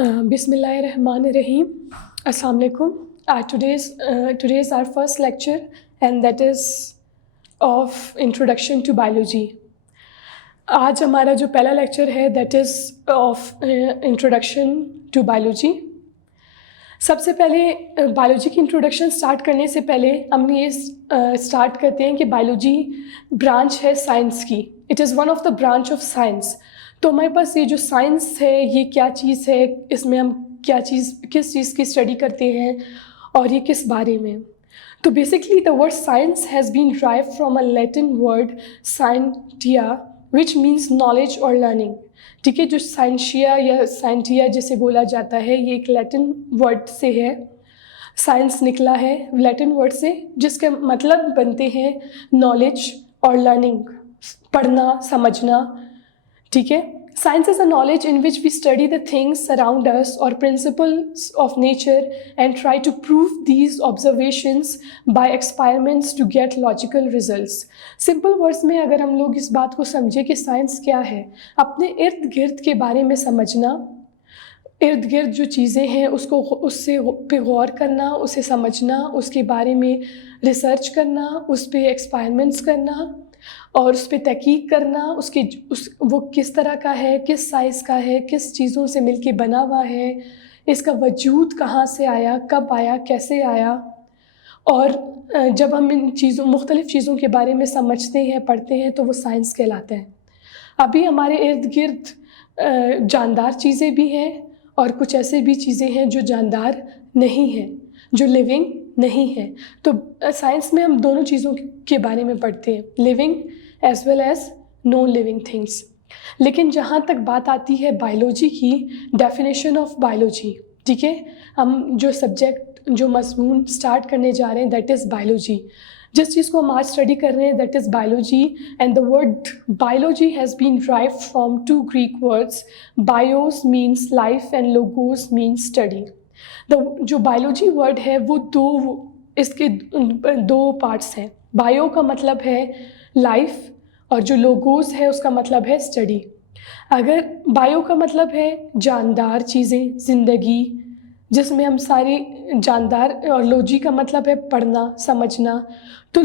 Bismillahirrahmanirrahim. Assalamu alaikum. Today's our first lecture, and that is of introduction to biology. आज हमारा जो पहला lecture है that is of introduction to biology. सबसे पहले बायोलॉजी की इंट्रोडक्शन स्टार्ट करने से पहले हम ये स्टार्ट करते हैं कि बायोलॉजी ब्रांच है साइंस की. It is one of the branch of science. तो हमारे पास ये जो साइंस है ये क्या चीज़ है, इसमें हम किस चीज़ की स्टडी करते हैं और ये किस बारे में. तो basically the word science has been drive from a Latin word scientia which means knowledge और लर्निंग. ठीक है, जो साइंशिया या साइंटिया जिसे बोला जाता है ये एक लैटिन वर्ड से है. साइंस निकला है लैटिन वर्ड से जिसके मतलब बनते हैं नॉलेज और लर्निंग, पढ़ना समझना. ठीक है, science is a knowledge in which we study the things around us और principles of nature and try to prove these observations by experiments to get logical results. Simple words में अगर हम लोग इस बात को समझें कि साइंस क्या है, अपने इर्द गिर्द के बारे में समझना, इर्द गिर्द जो चीज़ें हैं उससे पे गौर करना, उसे समझना, उसके बारे में रिसर्च करना, उस पर एक्सपेरिमेंट्स करना और उस पर तहकीक करना, वो किस तरह का है, किस साइज़ का है, किस चीज़ों से मिलके बना हुआ है, इसका वजूद कहाँ से आया, कब आया, कैसे आया. और जब हम इन मुख्तलिफ़ चीज़ों के बारे में समझते हैं, पढ़ते हैं, तो वो साइंस कहलाते हैं. अभी हमारे इर्द गिर्द जानदार चीज़ें भी हैं और कुछ ऐसे भी चीज़ें हैं जो जानदार नहीं हैं, जो लिविंग नहीं है. तो साइंस में हम दोनों चीज़ों के बारे में पढ़ते हैं, living as well as non living things. लेकिन जहाँ तक बात आती है बायोलॉजी की, डेफिनेशन ऑफ बायोलॉजी, ठीक है, हम जो मज़मून स्टार्ट करने जा रहे हैं दैट इज़ बायोलॉजी. जिस चीज़ को हम आज स्टडी कर रहे हैं that is biology. And the word biology has been derived from two Greek words. Bios means life and logos means study. जो बायोलॉजी वर्ड है वो इसके दो पार्ट्स हैं. बायो का मतलब है लाइफ और जो लोगोस है उसका मतलब है स्टडी. अगर बायो का मतलब है जानदार चीज़ें, ज़िंदगी, जिसमें हम सारी जानदार, और लॉजी का मतलब है पढ़ना समझना. तो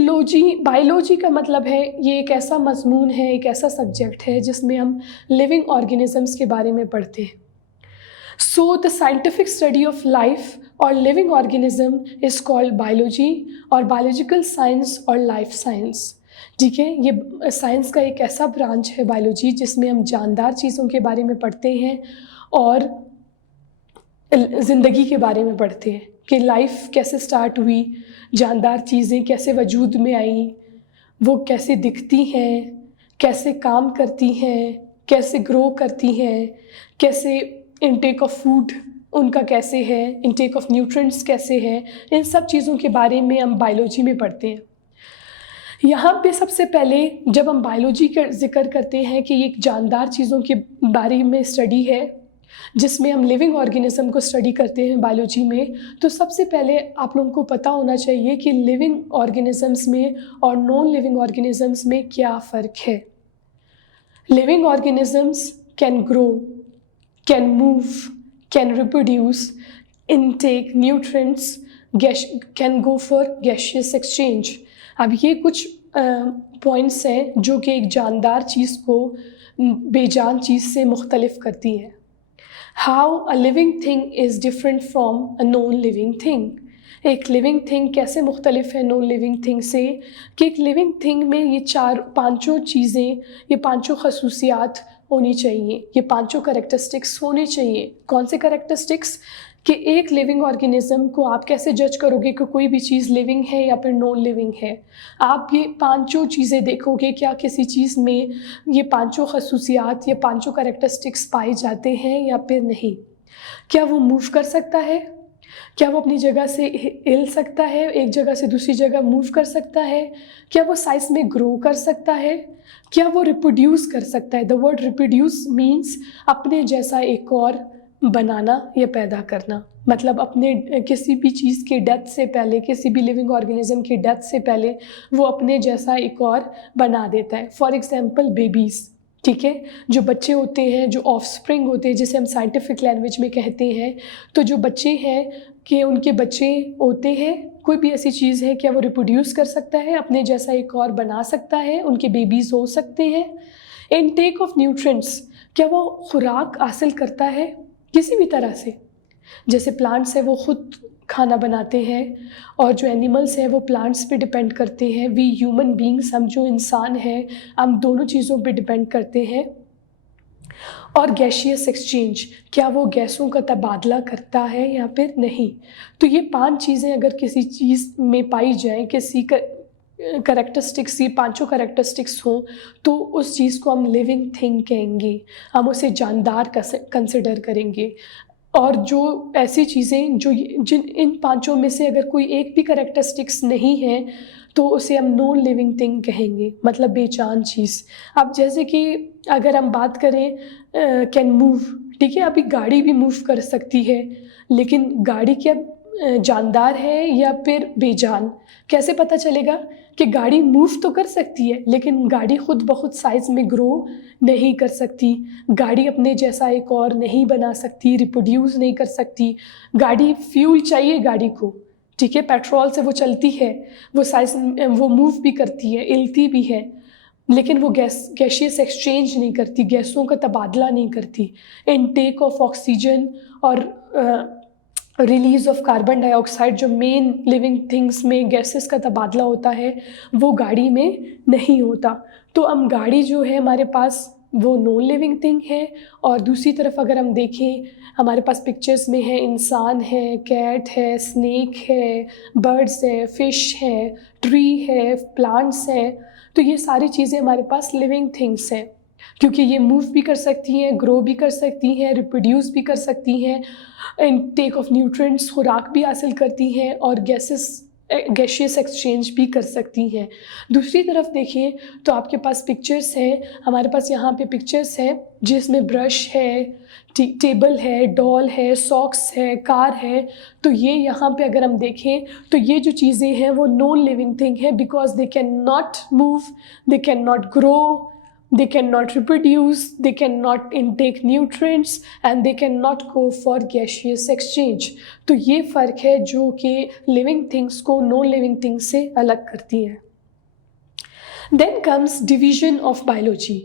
बायोलॉजी का मतलब है ये एक ऐसा मज़मून है, एक ऐसा सब्जेक्ट है जिसमें हम लिविंग ऑर्गेनिजम्स के बारे में पढ़ते हैं. So the scientific study of life or living organism is called biology और biological science और life science. ठीक है, ये साइंस का एक ऐसा ब्रांच है बायोलॉजी जिसमें हम जानदार चीज़ों के बारे में पढ़ते हैं और ज़िंदगी के बारे में पढ़ते हैं कि लाइफ कैसे स्टार्ट हुई, जानदार चीज़ें कैसे वजूद में आई, वो कैसे दिखती हैं, कैसे काम करती हैं, कैसे ग्रो करती हैं, कैसे इनटेक ऑफ फूड उनका कैसे है, इनटेक ऑफ न्यूट्रिएंट्स कैसे है. इन सब चीज़ों के बारे में हम बायोलॉजी में पढ़ते हैं. यहाँ पे सबसे पहले जब हम बायोलॉजी का जिक्र करते हैं कि ये जानदार चीज़ों के बारे में स्टडी है जिसमें हम लिविंग ऑर्गेनिज्म को स्टडी करते हैं बायोलॉजी में, तो सबसे पहले आप लोगों को पता होना चाहिए कि लिविंग ऑर्गेनिजम्स में और नॉन लिविंग ऑर्गेनिजम्स में क्या फ़र्क है. Living organisms can grow, can move, can reproduce, intake nutrients, can go for gaseous exchange. अब ये कुछ पॉइंट्स हैं जो कि एक जानदार चीज़ को बेजान चीज़ से मुख्तलिफ करती हैं. How a living thing is different from a non-living thing. एक लिविंग थिंग कैसे मुख्तलिफ है नॉन लिविंग थिंग से, कि एक लिविंग थिंग में ये पांचों चीज़ें, ये पांचों खसूसियात होनी चाहिए, ये पांचों कैरेक्टरिस्टिक्स होनी चाहिए. कौन से कैरेक्टरिस्टिक्स? कि एक लिविंग ऑर्गेनिज्म को आप कैसे जज करोगे कि कोई भी चीज़ लिविंग है या फिर नॉन लिविंग है. आप ये पांचों चीज़ें देखोगे, क्या किसी चीज़ में ये पांचों खसूसियात, ये पांचों कैरेक्टरिस्टिक्स पाए जाते हैं या फिर नहीं. क्या वो मूव कर सकता है, क्या वो अपनी जगह से हिल सकता है, एक जगह से दूसरी जगह मूव कर सकता है, क्या वो साइज़ में ग्रो कर सकता है, क्या वो रिप्रोड्यूस कर सकता है. द वर्ड रिप्रोड्यूस मीन्स अपने जैसा एक और बनाना या पैदा करना. मतलब अपने किसी भी चीज़ के डेथ से पहले, किसी भी लिविंग ऑर्गेनिज्म की डेथ से पहले वो अपने जैसा एक और बना देता है. फॉर एग्ज़ाम्पल बेबीज़, ठीक है। जो बच्चे होते हैं, जो ऑफस्प्रिंग होते हैं, जिसे हम साइंटिफिक लैंग्वेज में कहते हैं, तो जो बच्चे हैं कि उनके बच्चे होते हैं, कोई भी ऐसी चीज़ है क्या वो रिप्रोड्यूस कर सकता है, अपने जैसा एक और बना सकता है, उनके बेबीज़ हो सकते हैं। इनटेक ऑफ न्यूट्रिएंट्स, क्या वो खुराक हासिल करता है किसी भी तरह से, जैसे प्लांट्स है वो खुद खाना बनाते हैं, और जो एनिमल्स हैं वो प्लांट्स पे डिपेंड करते हैं। वी ह्यूमन बींग्स, हम जो इंसान हैं, हम दोनों चीज़ों पे डिपेंड करते हैं। और गैशियस एक्सचेंज, क्या वो गैसों का तबादला करता है या फिर नहीं। तो ये 5 चीज़ें अगर किसी चीज़ में पाई जाएँ, किसी करैक्टरिस्टिक्स, ये 5 करैक्टरिस्टिक्स हों, तो उस चीज़ को हम लिविंग थिंग कहेंगे, हम उसे जानदार कंसिडर करेंगे। और जो ऐसी चीज़ें जो जिन इन 5 में से अगर कोई एक भी करैक्टरिस्टिक्स नहीं है, तो उसे हम नॉन लिविंग थिंग कहेंगे, मतलब बेजान चीज़। अब जैसे कि अगर हम बात करें कैन मूव, ठीक है, अभी गाड़ी भी मूव कर सकती है, लेकिन गाड़ी क्या जानदार है या फिर बेजान, कैसे पता चलेगा कि गाड़ी मूव तो कर सकती है, लेकिन गाड़ी खुद ब खुद साइज़ में ग्रो नहीं कर सकती, गाड़ी अपने जैसा एक और नहीं बना सकती, रिप्रोड्यूस नहीं कर सकती। गाड़ी फ्यूल चाहिए गाड़ी को, ठीक है, पेट्रोल से वो चलती है, वो साइज़ वो मूव भी करती है, हिलती भी है, लेकिन वो गैशियस एक्सचेंज नहीं करती, गैसों का तबादला नहीं करती। इनटेक ऑफ ऑक्सीजन और रिलीज़ ऑफ कार्बन डाइऑक्साइड, जो मेन लिविंग थिंग्स में गैसेस का तबादला होता है, वो गाड़ी में नहीं होता। तो हम गाड़ी जो है हमारे पास वो नॉन लिविंग थिंग है। और दूसरी तरफ अगर हम देखें, हमारे पास पिक्चर्स में है इंसान है, कैट है, स्नेक है, बर्ड्स है, फिश है, ट्री है, प्लांट्स हैं। तो ये सारी चीज़ें हमारे पास लिविंग थिंग्स हैं, क्योंकि ये मूव भी कर सकती हैं, ग्रो भी कर सकती हैं, रिप्रोड्यूस भी कर सकती हैं, इनटेक ऑफ न्यूट्रिएंट्स, खुराक भी हासिल करती हैं, और गैशियस एक्सचेंज भी कर सकती हैं। दूसरी तरफ देखें तो आपके पास पिक्चर्स हैं, हमारे पास यहाँ पे पिक्चर्स हैं जिसमें ब्रश है, टेबल है, डॉल है, सॉक्स है, कार है। तो ये यहाँ पे अगर हम देखें तो ये जो चीज़ें हैं वो नॉन लिविंग थिंग है, because they can not move, they can not grow, they cannot reproduce, they cannot intake nutrients, and they cannot go for gaseous exchange. तो ये फ़र्क है जो कि living things को non living things से अलग करती है। Then comes division of biology.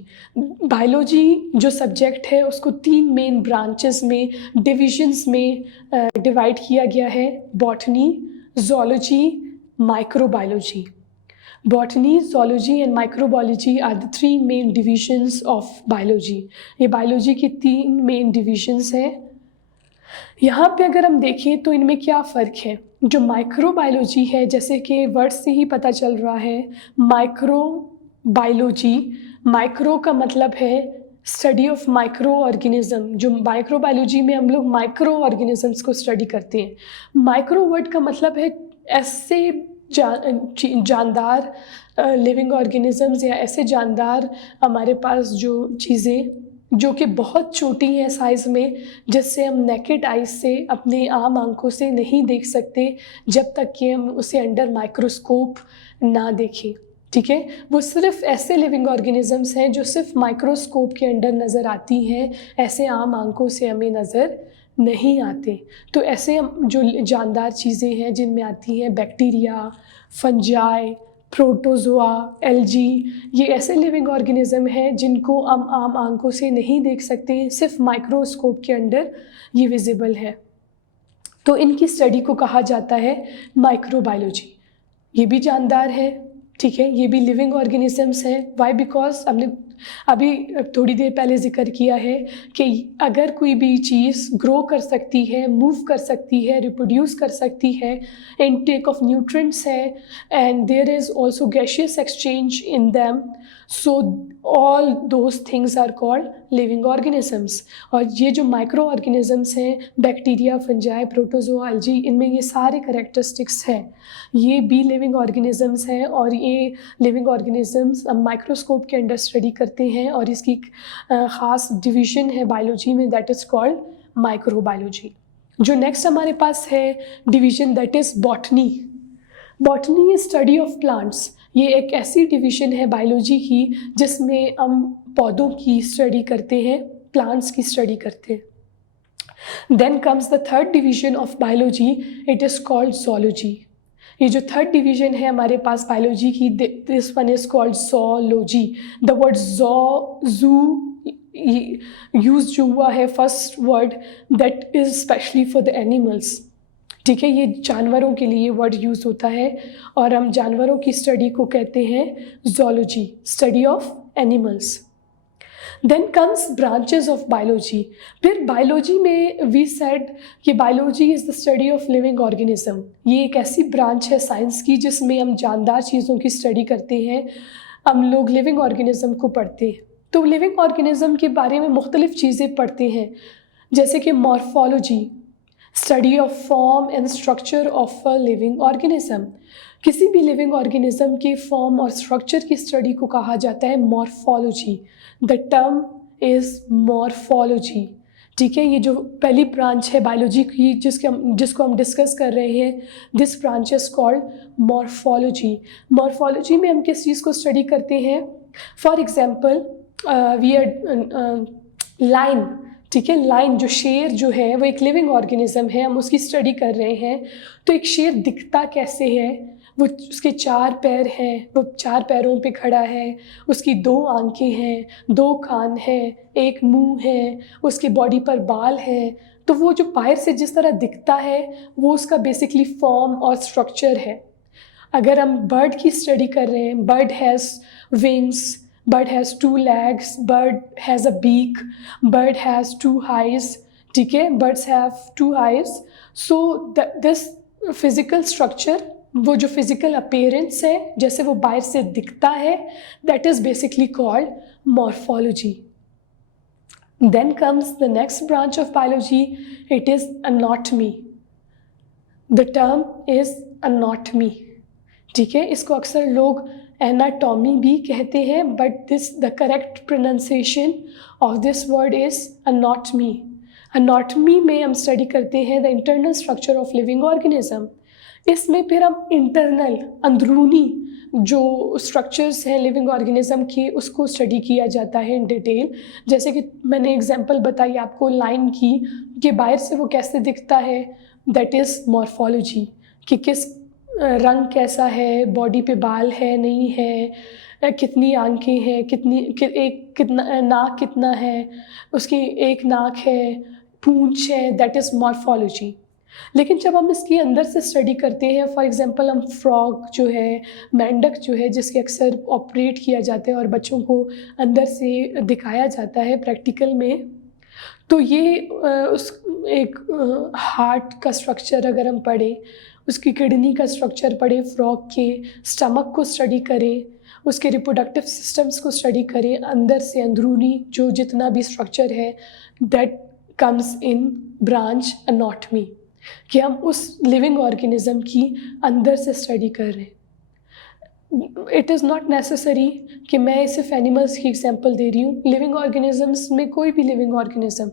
Biology जो subject है उसको 3 main branches में, divisions में divide किया गया है: botany, zoology, microbiology. Botany, zoology and microbiology are the 3 main divisions of biology. ये biology की 3 main divisions हैं। यहाँ पे अगर हम देखें तो इनमें क्या फ़र्क है। जो माइक्रोबायोलॉजी है, जैसे कि वर्ड से ही पता चल रहा है, माइक्रोबायोलॉजी, माइक्रो का मतलब है स्टडी ऑफ माइक्रो ऑर्गेनिज्म। जो माइक्रोबायोलॉजी में हम लोग माइक्रो ऑर्गेनिजम्स को स्टडी करते हैं। माइक्रो वर्ड का मतलब है ऐसे जानदार लिविंग ऑर्गेनिजम्स, या ऐसे जानदार हमारे पास जो चीज़ें जो कि बहुत छोटी हैं साइज़ में, जिससे हम नेकेड आइज से अपने आम आंखों से नहीं देख सकते जब तक कि हम उसे अंडर माइक्रोस्कोप ना देखें, ठीक है। वो सिर्फ ऐसे लिविंग ऑर्गेनिजम्स हैं जो सिर्फ माइक्रोस्कोप के अंडर नज़र आती हैं, ऐसे आम आंखों से हमें नज़र नहीं आते। तो ऐसे जो जानदार चीज़ें हैं जिनमें आती हैं बैक्टीरिया, फंजाई, प्रोटोजोआ, एल्गी, ये ऐसे लिविंग ऑर्गेनिज्म हैं जिनको हम आम आंखों से नहीं देख सकते, सिर्फ माइक्रोस्कोप के अंडर ये विजिबल है। तो इनकी स्टडी को कहा जाता है माइक्रोबायोलॉजी। ये भी जानदार है, ठीक है, ये भी लिविंग ऑर्गेनिजम्स हैं। वाई? बिकॉज हमने अभी थोड़ी देर पहले जिक्र किया है कि अगर कोई भी चीज़ ग्रो कर सकती है, मूव कर सकती है, रिप्रोड्यूस कर सकती है, इनटेक ऑफ न्यूट्रिएंट्स है, and there is also gaseous exchange in them, so all those things are called living organisms. और ये जो माइक्रो ऑर्गेनिजम्स हैं, बैक्टीरिया, फंजाई, प्रोटोजोआ, एल्गी, इनमें ये सारे करैक्टरिस्टिक्स हैं, ये भी लिविंग ऑर्गेनिजम्स हैं। और ये लिविंग ऑर्गेनिजम्स हम माइक्रोस्कोप के अंडर स्टडी करते हैं, और इसकी ख़ास डिवीज़न है बायोलॉजी में, दैट इज़ कॉल्ड माइक्रोबायोलॉजी। जो नेक्स्ट हमारे पास है division, that is botany. Botany is study of plants. ये एक ऐसी डिवीज़न है बायोलॉजी की जिसमें हम पौधों की स्टडी करते हैं, प्लांट्स की स्टडी करते हैं। Then comes the third division of biology, it is called zoology। ये जो थर्ड डिवीजन है हमारे पास बायोलॉजी की, this one is called zoology। The word zoo use जो हुआ है first word, that is specially for the animals. ठीक है, ये जानवरों के लिए वर्ड यूज़ होता है और हम जानवरों की स्टडी को कहते हैं zoology, study of animals. Then comes branches of biology. फिर बायोलॉजी में वी सेड कि biology is the study of living organism. ये एक ऐसी ब्रांच है साइंस की जिसमें हम जानदार चीज़ों की स्टडी करते हैं, हम लोग लिविंग ऑर्गेनिज्म को पढ़ते हैं। तो लिविंग ऑर्गेनिज्म के बारे में मुख्तलिफ चीज़ें पढ़ते हैं, जैसे कि morphology, study of form and structure of a living organism. किसी भी लिविंग ऑर्गेनिज्म के फॉर्म और स्ट्रक्चर की स्टडी को कहा जाता है morphology. The term is morphology. ठीक है, ये जो पहली ब्रांच है बायोलॉजी की जिसको हम डिस्कस कर रहे हैं, this branch is called morphology. Morphology में हम किस चीज़ को स्टडी करते हैं? For example we are line. ठीक है, लाइन जो शेर जो है वो एक लिविंग ऑर्गेनिज्म है, हम उसकी स्टडी कर रहे हैं। तो एक शेर दिखता कैसे है? वो उसके 4 पैर हैं, वो 4 पैरों पे खड़ा है, उसकी 2 आंखें हैं, 2 कान हैं, एक मुंह है, उसकी बॉडी पर बाल हैं। तो वो जो बाहर से जिस तरह दिखता है वो उसका बेसिकली फॉर्म और स्ट्रक्चर है। अगर हम बर्ड की स्टडी कर रहे हैं, bird has wings, bird has 2 legs, bird has a beak, bird has 2 eyes। ठीक है, birds have 2 eyes। so this physical structure, वो जो physical appearance है, जैसे वो बाहर से दिखता है, that is basically called morphology। then comes the next branch of biology, it is anatomy। the term is anatomy। ठीक है, इसको अक्सर लोग एनाटॉमी भी कहते हैं, but the correct pronunciation of this word is anatomy. Anatomy में हम स्टडी करते हैं the internal structure of living organism. इसमें फिर हम इंटरनल, अंदरूनी जो स्ट्रक्चर्स हैं लिविंग ऑर्गेनिज्म के, उसको स्टडी किया जाता है इन डिटेल। जैसे कि मैंने एग्जांपल बताई आपको लाइन की, कि बाहर से वो कैसे दिखता है, दैट इज़ मॉर्फोलॉजी। कि किस रंग कैसा है, बॉडी पे बाल है नहीं है, कितनी आंखें हैं, कितना नाक कितना है, उसकी एक नाक है, पूंछ है, दैट इज़ मॉर्फोलॉजी। लेकिन जब हम इसके अंदर से स्टडी करते हैं, फॉर एग्जांपल हम फ्रॉग जो है, मेंढक जो है, जिसके अक्सर ऑपरेट किया जाता है और बच्चों को अंदर से दिखाया जाता है प्रैक्टिकल में, तो ये उस एक हार्ट का स्ट्रक्चर अगर हम पढ़ें, उसकी किडनी का स्ट्रक्चर पढ़ें, फ्रॉग के स्टमक को स्टडी करें, उसके रिप्रोडक्टिव सिस्टम्स को स्टडी करें, अंदर से अंदरूनी जो जितना भी स्ट्रक्चर है, that comes in branch anatomy. कि हम उस लिविंग ऑर्गेनिज्म की अंदर से स्टडी कर रहे हैं। इट इज़ नॉट नेसेसरी कि मैं सिर्फ एनिमल्स की एग्जांपल दे रही हूँ। लिविंग ऑर्गेनिजम्स में कोई भी लिविंग ऑर्गेनिज्म,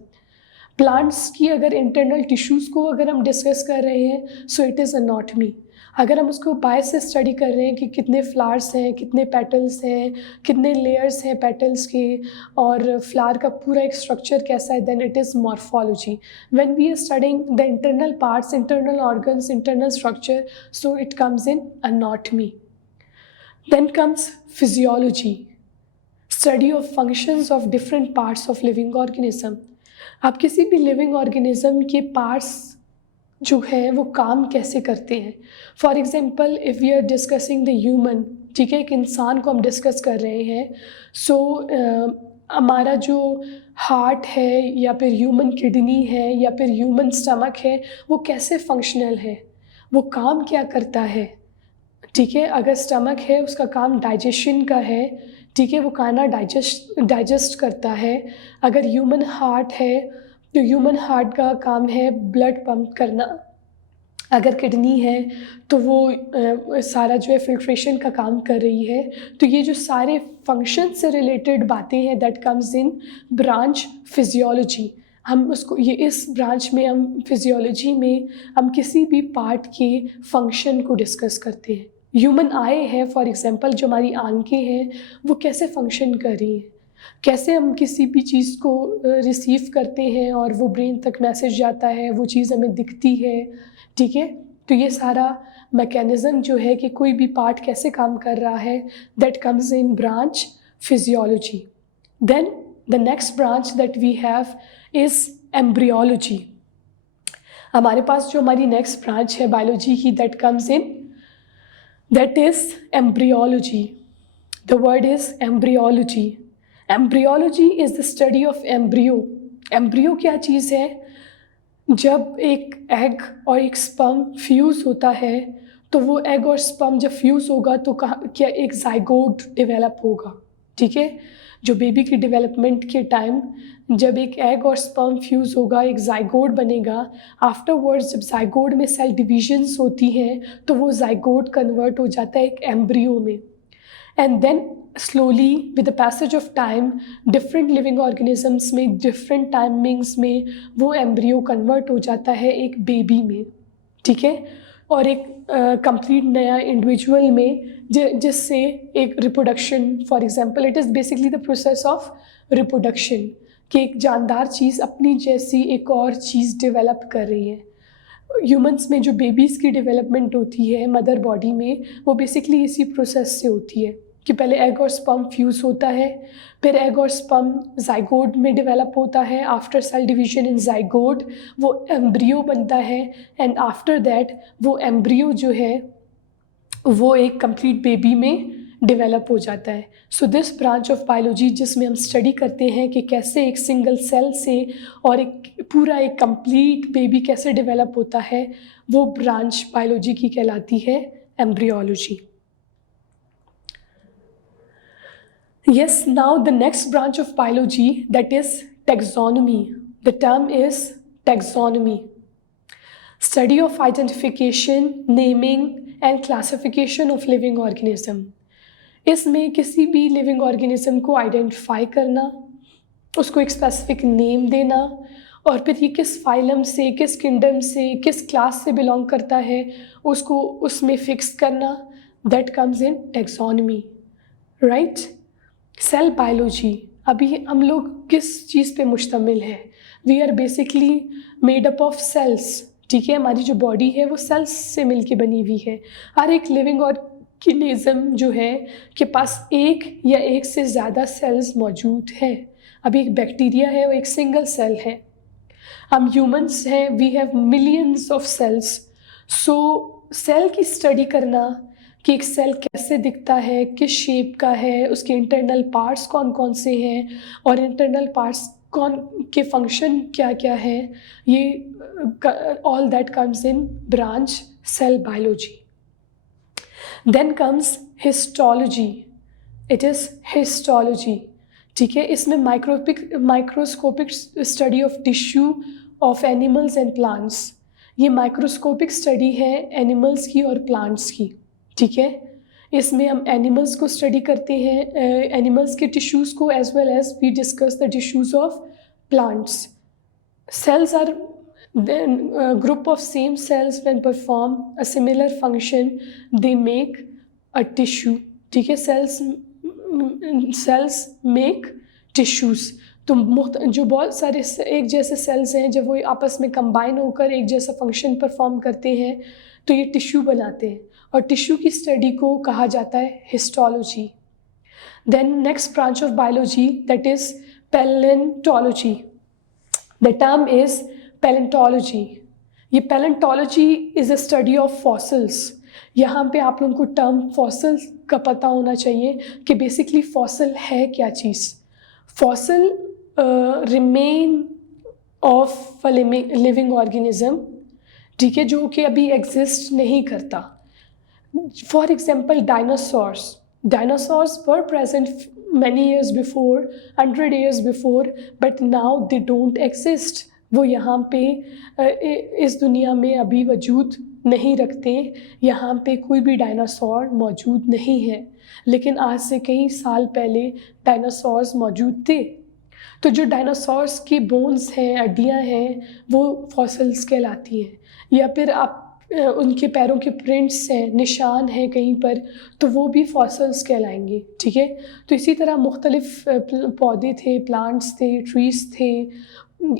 प्लांट्स की अगर इंटरनल टिश्यूज़ को अगर हम डिस्कस कर रहे हैं, सो इट इज़ एनाटॉमी। अगर हम उसको बाहर से स्टडी कर रहे हैं कि कितने फ्लावर्स हैं, कितने पेटल्स हैं, कितने लेयर्स हैं पेटल्स के, और फ्लावर का पूरा एक स्ट्रक्चर कैसा है, then it is morphology. When we are studying the internal parts, internal organs, internal structure, so it comes in anatomy. Then comes physiology, study of functions of different parts of living organism. आप किसी भी living organism के parts जो है वो काम कैसे करते हैं। For example if we are discussing the human, ठीक है, एक इंसान को हम डिस्कस कर रहे हैं, सो हमारा जो हार्ट है या फिर ह्यूमन किडनी है या फिर ह्यूमन स्टमक है, वो कैसे फंक्शनल है, वो काम क्या करता है। ठीक है, अगर स्टमक है उसका काम डाइजेशन का है, ठीक है, वो खाना डाइजेस्ट करता है। अगर ह्यूमन हार्ट है तो ह्यूमन हार्ट का काम है ब्लड पंप करना। अगर किडनी है तो वो सारा जो है फिल्ट्रेशन का काम कर रही है। तो ये जो सारे फंक्शन से रिलेटेड बातें हैं, that comes in branch physiology. हम उसको ये इस ब्रांच में हम फिजियोलॉजी में हम किसी भी पार्ट के फंक्शन को डिस्कस करते हैं। ह्यूमन आई है फॉर एग्जांपल, जो हमारी आंखें हैं वो कैसे फंक्शन कर रही हैं। कैसे हम किसी भी चीज़ को रिसीव करते हैं और वो ब्रेन तक मैसेज जाता है, वो चीज़ हमें दिखती है, ठीक है। तो ये सारा मैकेनिज़्म जो है कि कोई भी पार्ट कैसे काम कर रहा है, that comes in branch physiology. Then the next branch that we have is embryology. हमारे पास जो हमारी नेक्स्ट ब्रांच है बायोलॉजी की, that comes in, that is embryology. The word is embryology. Embryology is the study of embryo. Embryo क्या चीज़ है? जब एक एग और एक स्पर्म फ्यूज़ होता है तो वो एग और स्पर्म जब फ्यूज़ होगा तो क्या एक जाइगोट डेवलप होगा, ठीक है। जो बेबी की डेवलपमेंट के टाइम जब एक एग और स्पर्म फ्यूज़ होगा, एक जाइगोट बनेगा। आफ्टरवर्ड्स जब जाइगोट में सेल डिविजन्स होती हैं तो वो जाइगोट कन्वर्ट हो जाता है एक एम्ब्रियो में। And then slowly with the passage of time different living organisms में डिफरेंट टाइमिंग्स में वो एम्ब्रियो कन्वर्ट हो जाता है एक बेबी में, ठीक है। और एक कंप्लीट नया इंडिविजुअल में जिससे एक reproduction, for example it is basically the process of reproduction, कि एक जानदार चीज़ अपनी जैसी एक और चीज़ डेवलप कर रही है। ह्यूमंस में जो बेबीज़ की डेवलपमेंट होती है मदर बॉडी में, वो बेसिकली इसी प्रोसेस से होती है कि पहले एग और स्पर्म फ्यूज़ होता है, फिर एग और स्पर्म जाइगोट में डेवलप होता है। After sale division in zygote वो एम्ब्रियो बनता है, एंड आफ्टर दैट वो एम्ब्रियो जो है वो एक कंप्लीट बेबी में डेवलप हो जाता है। So this branch of biology जिसमें हम स्टडी करते हैं कि कैसे एक सिंगल सेल से और एक पूरा एक कंप्लीट बेबी कैसे डेवलप होता है, वो ब्रांच बायोलॉजी की कहलाती है embryology. Yes, now the next branch of biology, that is taxonomy. The term is taxonomy. Study of identification, naming and classification of living organism. इसमें किसी भी लिविंग ऑर्गेनिज्म को आइडेंटिफाई करना, उसको एक स्पेसिफिक नेम देना, और फिर ये किस फाइलम से, किस किंगडम से, किस क्लास से बिलोंग करता है उसको उसमें फिक्स करना, that comes in taxonomy, right. Cell biology, अभी हम लोग किस चीज़ पे मुश्तमिल है? We are basically made up of cells, ठीक है। हमारी जो बॉडी है वो सेल्स से मिलके बनी हुई है। हर एक लिविंग ऑर्गेनिज्म जो है के पास एक या एक से ज़्यादा सेल्स मौजूद है। अभी एक बैक्टीरिया है वो एक सिंगल सेल है। हम ह्यूमंस हैं, we have millions of cells. So cell की स्टडी करना कि एक सेल कैसे दिखता है, किस शेप का है, उसके इंटरनल पार्ट्स कौन कौन से हैं और इंटरनल पार्ट्स कौन के फंक्शन क्या क्या है, ये all that comes in branch cell biology. Then comes histology, it is histology, ठीक है। इसमें microscopic study of tissue of animals and plants. ये माइक्रोस्कोपिक स्टडी है एनिमल्स की और प्लांट्स की, ठीक है। इसमें हम एनिमल्स को स्टडी करते हैं, एनिमल्स के टिश्यूज़ को, as well as we discuss the tissues of plants. Cells are group of same cells when perform a similar function they make a tissue, ठीक है। Cells make tissues. तो जो बहुत सारे एक जैसे सेल्स हैं, जब वो आपस में कंबाइन होकर एक जैसा फंक्शन परफॉर्म करते हैं तो ये टिश्यू बनाते हैं, और टिश्यू की स्टडी को कहा जाता है histology. Then next branch of biology that is palaeontology. The term is palaeontology. ये palaeontology is a study of fossils. यहाँ पे आप लोगों को टर्म फॉसिल का पता होना चाहिए कि बेसिकली फॉसिल है क्या चीज़। Fossil remain of living organism, ठीक है, जो कि अभी एग्जिस्ट नहीं करता। For example dinosaurs were present many years before, 100 years before, but now they don't exist. वो यहाँ पे इस दुनिया में अभी वजूद नहीं रखते। यहाँ पे कोई भी डायनासोर मौजूद नहीं है, लेकिन आज से कई साल पहले डायनासोर्स मौजूद थे। तो जो डायनासोर्स की बोन्स हैं, हड्डियाँ हैं, वो फॉसिल्स कहलाती हैं। या फिर आप उनके पैरों के प्रिंट्स हैं, निशान हैं कहीं पर, तो वो भी फॉसिल्स कहलाएंगे, ठीक है। तो इसी तरह मुख्तलिफ पौधे थे, प्लांट्स थे, ट्रीज़ थे,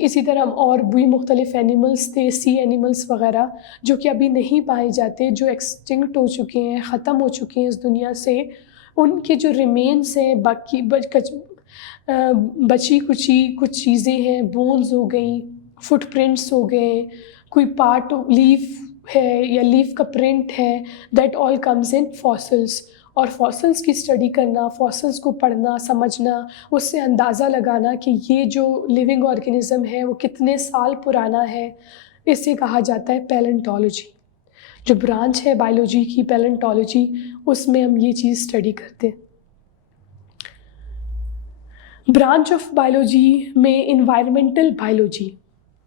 इसी तरह और भी मुख्तलिफ एनिमल्स थे, सी एनिमल्स वगैरह, जो कि अभी नहीं पाए जाते, जो एक्सटिंक्ट हो चुके हैं, ख़त्म हो चुके हैं इस दुनिया से। उनके जो रिमेन्स हैं, बाकी बची कुची कुछ चीज़ें हैं, बोन्स हो गई, फुटप्रिंट्स हो गए, कोई पार्ट लीफ है या लीफ का प्रिंट है, that all comes in fossils. और फॉसिल्स की स्टडी करना, फॉसिल्स को पढ़ना, समझना, उससे अंदाज़ा लगाना कि ये जो लिविंग ऑर्गेनिज़म है वो कितने साल पुराना है, इसे कहा जाता है पैलेंटोलॉजी। जो ब्रांच है बायोलॉजी की, पैलेंटोलॉजी, उसमें हम ये चीज़ स्टडी करते हैं। ब्रांच ऑफ बायोलॉजी में इन्वायरमेंटल बायोलॉजी।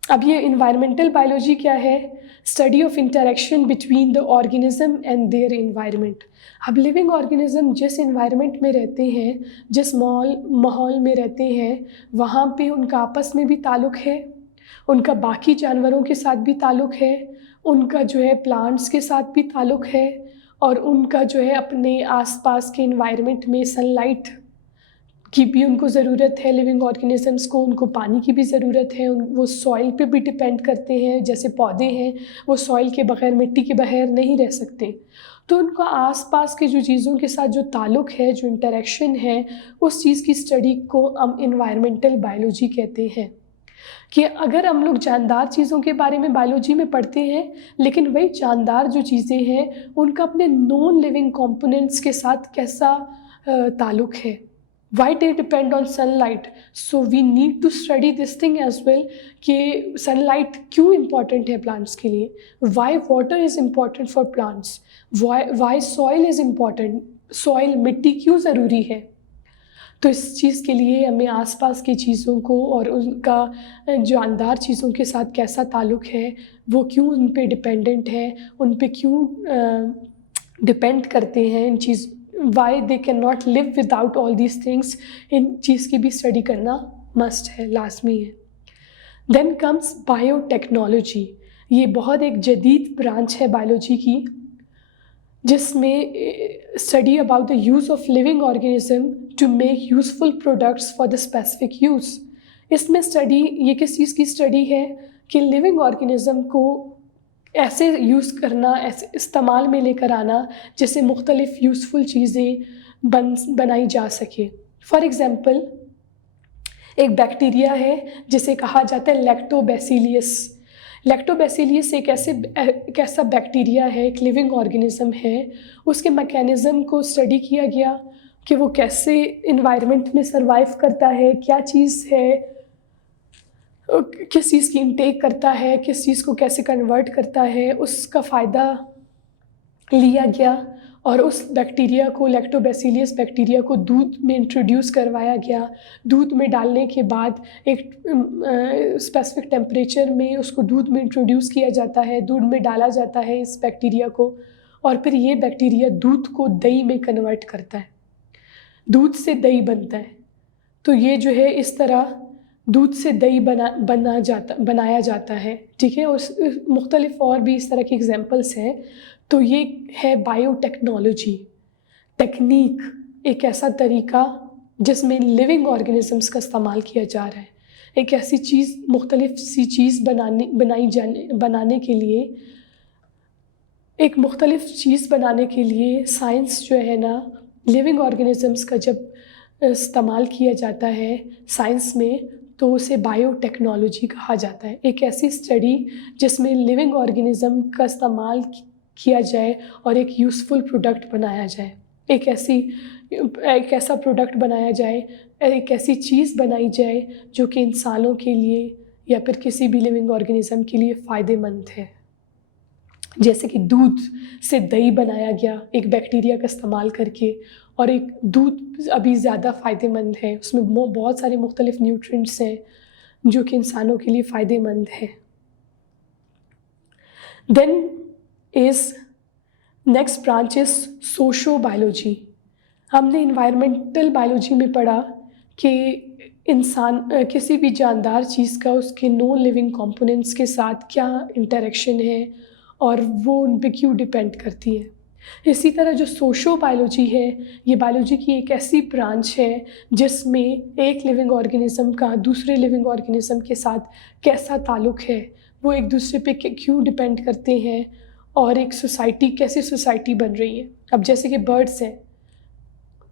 अब ये इन्वायरमेंटल बायोलॉजी क्या है? Study of interaction between the organism and their environment. अब लिविंग ऑर्गेनिज्म जिस इन्वायरमेंट में रहते हैं, जिस माहौल में रहते हैं, वहाँ पे उनका आपस में भी ताल्लुक़ है, उनका बाकी जानवरों के साथ भी ताल्लुक़ है, उनका जो है प्लांट्स के साथ भी ताल्लुक़ है, और उनका जो है अपने आसपास के इन्वायरमेंट में सनलाइट की भी उनको ज़रूरत है। लिविंग ऑर्गेनिजम्स को उनको पानी की भी ज़रूरत है। वो सॉइल पे भी डिपेंड करते हैं, जैसे पौधे हैं वो सॉइल के बग़ैर, मिट्टी के बग़ैर नहीं रह सकते। तो उनका आसपास के जो चीज़ों के साथ जो ताल्लुक़ है, जो इंटरेक्शन है, उस चीज़ की स्टडी को हम इन्वायरमेंटल बायोलॉजी कहते हैं। कि अगर हम लोग जानदार चीज़ों के बारे में बायोलॉजी में पढ़ते हैं, लेकिन वही जानदार जो चीज़ें हैं उनका अपने नॉन लिविंग कंपोनेंट्स के साथ कैसा ताल्लुक़ है, why they depend on sunlight, so we need to study this thing as well कि sunlight क्यों important है plants के लिए, why water is important for plants, why soil is important, soil मिट्टी क्यों ज़रूरी है। तो इस चीज़ के लिए हमें आसपास की चीज़ों को और उनका जानदार चीज़ों के साथ कैसा ताल्लुक़ है, वो क्यों उन पे डिपेंडेंट है, उन पे क्यों डिपेंड करते हैं, इन चीज़ why they cannot live without all these things, इन चीज़ की भी स्टडी करना मस्ट है, लाजमी है। Then comes biotechnology. ये बहुत एक जदीद ब्रांच है बायोलॉजी की, जिसमें study about the use of living organism to make useful products for the specific use. इसमें स्टडी, ये किस चीज़ की स्टडी है कि लिविंग ऑर्गेनिज्म को ऐसे यूज़ करना, ऐसे इस्तेमाल में लेकर आना जिससे मुख्तलिफ़ यूज़फुल चीज़ें बनाई जा सके। फॉर एग्ज़ाम्पल, एक बैक्टीरिया है जिसे कहा जाता है लैक्टोबैसिलियस। लैक्टोबैसिलियस एक ऐसा बैक्टीरिया है, एक लिविंग ऑर्गेनिज़म है। उसके मैकेनिज़्म को स्टडी किया गया कि वो कैसे इन्वायरमेंट में सर्वाइव करता है, क्या चीज़ है, किस चीज़ की इंटेक करता है, किस चीज़ को कैसे कन्वर्ट करता है, उसका फ़ायदा लिया गया। और उस बैक्टीरिया को, लैक्टोबैसिलियस बैक्टीरिया को दूध में इंट्रोड्यूस करवाया गया। दूध में डालने के बाद एक स्पेसिफिक टेम्परेचर में उसको दूध में इंट्रोड्यूस किया जाता है, दूध में डाला जाता है इस बैक्टीरिया को, और फिर ये बैक्टीरिया दूध को दही में कन्वर्ट करता है, दूध से दही बनता है। तो ये जो है इस तरह दूध से दही बनाया जाता है, ठीक है। और मुख्तलिफ और भी इस तरह के एग्जांपल्स हैं। तो ये है बायोटेक्नोलॉजी, टेक्निक, एक ऐसा तरीका जिसमें लिविंग ऑर्गेनिजम्स का इस्तेमाल किया जा रहा है। एक ऐसी चीज़, मुख्तलिफ सी चीज़ बनाने के लिए, एक मुख्तलिफ चीज़ बनाने के लिए साइंस जो है ना, लिविंग ऑर्गेनिजम्स का जब इस्तेमाल किया जाता है साइंस में, तो उसे बायोटेक्नोलॉजी कहा जाता है। एक ऐसी स्टडी जिसमें लिविंग ऑर्गेनिज़म का इस्तेमाल किया जाए और एक यूज़फुल प्रोडक्ट बनाया जाए, एक ऐसा प्रोडक्ट बनाया जाए, एक ऐसी चीज़ बनाई जाए जो कि इंसानों के लिए या फिर किसी भी लिविंग ऑर्गेनिज़म के लिए फ़ायदेमंद है। जैसे कि दूध से दही बनाया गया एक बैक्टीरिया का इस्तेमाल करके, और एक दूध अभी ज़्यादा फ़ायदेमंद है, उसमें बहुत सारे मुख्तलिफ न्यूट्रिएंट्स हैं जो कि इंसानों के लिए फ़ायदेमंद है। Then is next branch is socio biology. हमने इन्वायरमेंटल बायोलॉजी में पढ़ा कि इंसान, किसी भी जानदार चीज़ का उसके नॉन लिविंग कंपोनेंट्स के साथ क्या इंटरेक्शन है, और वो उन पे क्यों डिपेंड करती है। इसी तरह जो सोशो बायोलॉजी है, ये बायोलॉजी की एक ऐसी ब्रांच है जिसमें एक लिविंग ऑर्गेनिज्म का दूसरे लिविंग ऑर्गेनिज्म के साथ कैसा ताल्लुक़ है, वो एक दूसरे पे क्यों डिपेंड करते हैं और एक सोसाइटी कैसी सोसाइटी बन रही है। अब जैसे कि बर्ड्स हैं,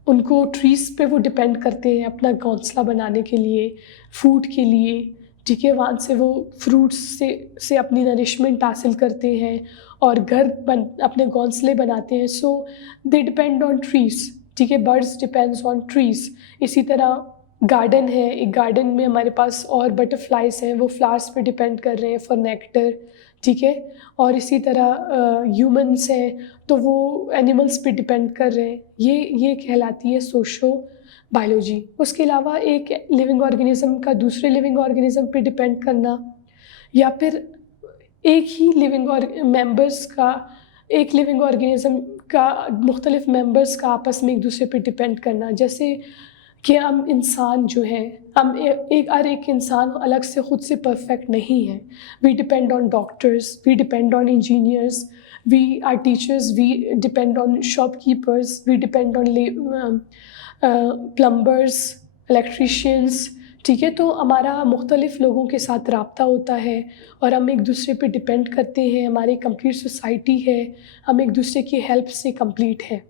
उनको ट्रीज़ पे वो डिपेंड करते हैं अपना घोंसला बनाने के लिए, फूड के लिए, ठीक है। वहाँ से वो फ्रूट्स से अपनी नरिशमेंट हासिल करते हैं और घर अपने घोंसले बनाते हैं। सो दे डिपेंड ऑन ट्रीज़, ठीक है। Birds depends on trees. इसी तरह गार्डन है, एक गार्डन में हमारे पास और बटरफ्लाइज हैं, वो फ्लावर्स पे डिपेंड कर रहे हैं फॉर नेक्टर, ठीक है। और इसी तरह ह्यूमंस हैं तो वो एनिमल्स पे डिपेंड कर रहे हैं। ये कहलाती है सोशो बायोलॉजी। उसके अलावा एक लिविंग ऑर्गेनिज्म का दूसरे लिविंग ऑर्गेनिज्म पे डिपेंड करना, या फिर एक ही लिविंग ऑर्गेनिज्म का मुख्तलिफ मेंबर्स का आपस में एक दूसरे पे डिपेंड करना। जैसे कि हम इंसान जो हैं, हम हर एक इंसान अलग से ख़ुद से परफेक्ट नहीं है। We depend on doctors, we depend on engineers, we are teachers, we depend on shopkeepers, we depend on plumbers, electricians, ठीक है। तो हमारा मुख्तलिफ़ लोगों के साथ रब्ता होता है और हम एक दूसरे पे डिपेंड करते हैं। हमारी कंप्लीट सोसाइटी है, हम एक दूसरे की हेल्प से कंप्लीट है,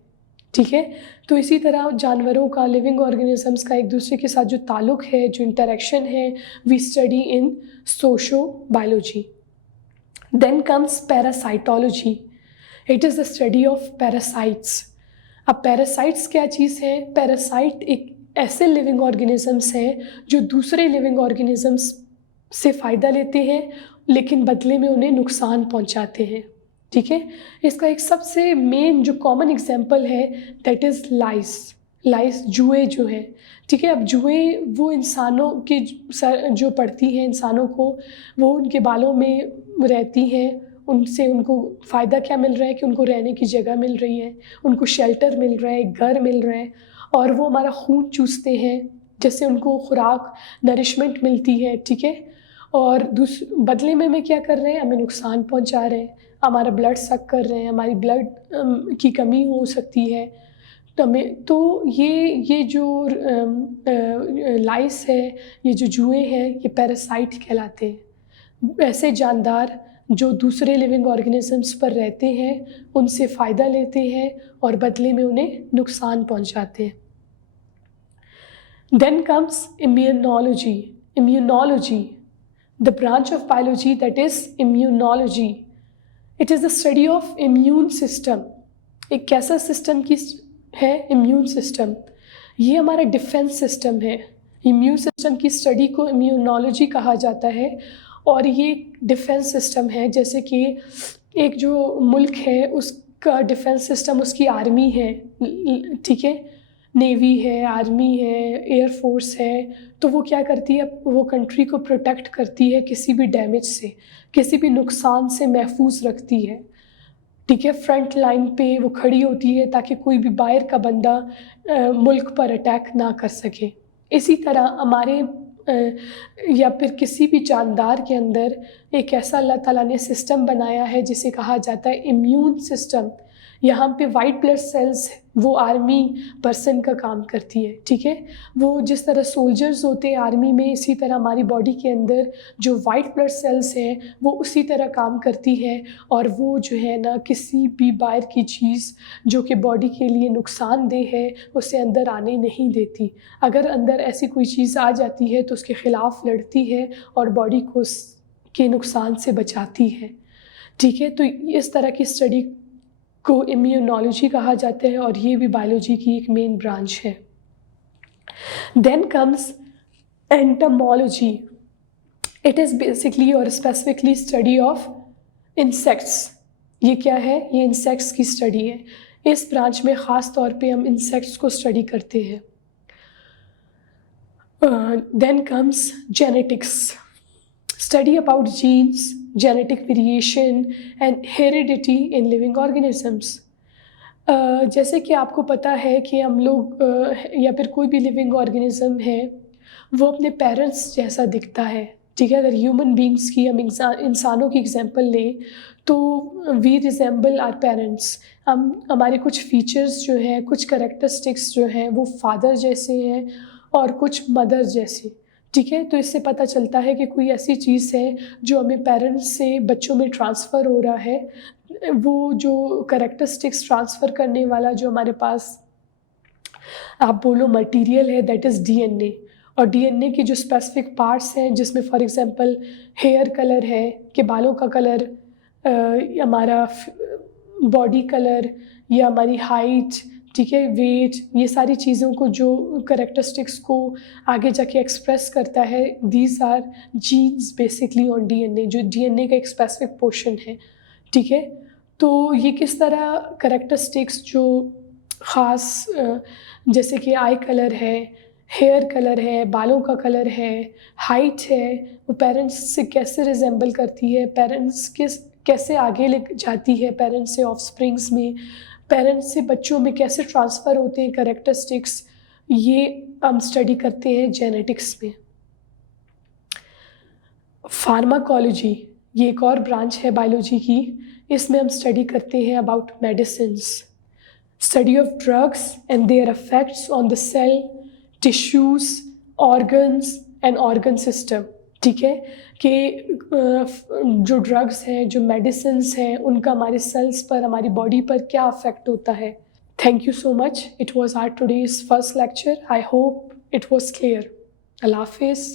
ठीक है। तो इसी तरह जानवरों का, लिविंग ऑर्गेनिजम्स का एक दूसरे के साथ जो ताल्लुक़ है, जो इंटरेक्शन है, we study in socio biology. Then comes parasitology. It is the study of parasites. अब पैरासाइट्स क्या चीज़ है? पैरासाइट एक ऐसे लिविंग ऑर्गेनिजम्स हैं जो दूसरे लिविंग ऑर्गेनिजम्स से फ़ायदा लेते हैं लेकिन बदले में उन्हें नुकसान पहुंचाते हैं, ठीक है। इसका एक सबसे मेन जो कॉमन एग्जांपल है दैट इज़ लाइस, जुए जो है, ठीक है। अब जुए वो इंसानों की जो पड़ती हैं इंसानों को, वो उनके बालों में रहती हैं। उनसे उनको फ़ायदा क्या मिल रहा है कि उनको रहने की जगह मिल रही है, उनको शेल्टर मिल रहा है, घर मिल रहा है, और वो हमारा खून चूसते हैं, जिससे उनको खुराक, नरिशमेंट मिलती है, ठीक है। और बदले में क्या कर रहे हैं? हमें नुकसान पहुंचा रहे हैं, हमारा ब्लड सक कर रहे हैं, हमारी ब्लड की कमी हो सकती है। तो ये जो लाइस है, ये जो जुए हैं, ये पैरासाइट कहलाते हैं। ऐसे जानदार जो दूसरे लिविंग ऑर्गेनिजम्स पर रहते हैं, उनसे फ़ायदा लेते हैं और बदले में उन्हें नुकसान पहुंचाते हैं। Then comes immunology. The branch of biology that is immunology. It is the study of immune system. एक कैसा सिस्टम की है? Immune system. ये हमारा डिफेंस सिस्टम है। इम्यून सिस्टम की स्टडी को इम्यूनोलॉजी कहा जाता है और ये डिफेंस सिस्टम है। जैसे कि एक जो मुल्क है उसका डिफेंस सिस्टम, उसकी आर्मी है, ठीक है, नेवी है, आर्मी है, एयर फोर्स है। तो वो क्या करती है? वो कंट्री को प्रोटेक्ट करती है किसी भी डैमेज से, किसी भी नुकसान से महफूज रखती है, ठीक है। फ्रंट लाइन पे वो खड़ी होती है ताकि कोई भी बाहर का बंदा मुल्क पर अटैक ना कर सके। इसी तरह हमारे या फिर किसी भी जानदार के अंदर एक ऐसा अल्लाह ताला ने सिस्टम बनाया है जिसे कहा जाता है इम्यून सिस्टम। यहाँ पे वाइट ब्लड सेल्स वो आर्मी पर्सन का काम करती है, ठीक है। वो जिस तरह सोल्जर्स होते हैं आर्मी में, इसी तरह हमारी बॉडी के अंदर जो वाइट ब्लड सेल्स हैं वो उसी तरह काम करती है और वो जो है ना किसी भी बाहर की चीज़ जो कि बॉडी के लिए नुकसानदेह है उसे अंदर आने नहीं देती। अगर अंदर ऐसी कोई चीज़ आ जाती है तो उसके ख़िलाफ़ लड़ती है और बॉडी को के नुकसान से बचाती है, ठीक है। तो इस तरह की स्टडी को इम्यूनोलॉजी कहा जाता है और ये भी बायोलॉजी की एक मेन ब्रांच है। Then comes entomology. It is basically और स्पेसिफिकली स्टडी ऑफ इंसेक्ट्स। ये क्या है? ये इंसेक्ट्स की स्टडी है। इस ब्रांच में ख़ास तौर पे हम इंसेक्ट्स को स्टडी करते हैं। Then comes genetics. Study about genes, genetic variation and heredity in living organisms. जैसे कि आपको पता है कि हम लोग या फिर कोई भी लिविंग ऑर्गेनिज्म है वो अपने पेरेंट्स जैसा दिखता है, ठीक है। अगर ह्यूमन बींग्स की हम इंसानों की एग्जांपल लें तो वी रिजेंबल आर पेरेंट्स, हम हमारे कुछ फीचर्स जो हैं, कुछ करेक्टरिस्टिक्स जो हैं वो फादर जैसे हैं और कुछ मदर जैसे, ठीक है। तो इससे पता चलता है कि कोई ऐसी चीज़ है जो हमें पेरेंट्स से बच्चों में ट्रांसफ़र हो रहा है, वो जो करेक्टरिस्टिक्स ट्रांसफ़र करने वाला जो हमारे पास आप बोलो मटेरियल है, दैट इज़ डीएनए। और डीएनए की जो स्पेसिफिक पार्ट्स हैं जिसमें फॉर एग्जांपल हेयर कलर है कि बालों का कलर, हमारा बॉडी कलर या हमारी हाइट, ठीक है, वेट, ये सारी चीज़ों को जो करेक्टरिस्टिक्स को आगे जाके एक्सप्रेस करता है, these are genes basically on DNA, जो डीएनए का एक स्पेसिफिक पोर्शन है, ठीक है। तो ये किस तरह करेक्टरिस्टिक्स जो ख़ास जैसे कि आई कलर है, हेयर कलर है, बालों का कलर है, हाइट है, वो पेरेंट्स से कैसे रिजेंबल करती है, पेरेंट्स कैसे आगे ले जाती है, पेरेंट्स से ऑफस्प्रिंग्स में, पेरेंट्स से बच्चों में कैसे ट्रांसफ़र होते हैं करेक्टरिस्टिक्स, ये हम स्टडी करते हैं जेनेटिक्स में। फार्माकोलॉजी ये एक और ब्रांच है बायोलॉजी की, इसमें हम स्टडी करते हैं about medicines, study of drugs and their effects on the cell, tissues, organs and organ system, ठीक है, कि जो ड्रग्स हैं, जो मेडिसिन्स हैं, उनका हमारे सेल्स पर, हमारी बॉडी पर क्या अफेक्ट होता है। Thank you so much, it was our today's first lecture, I hope it was clear. अल्लाह हाफिज़।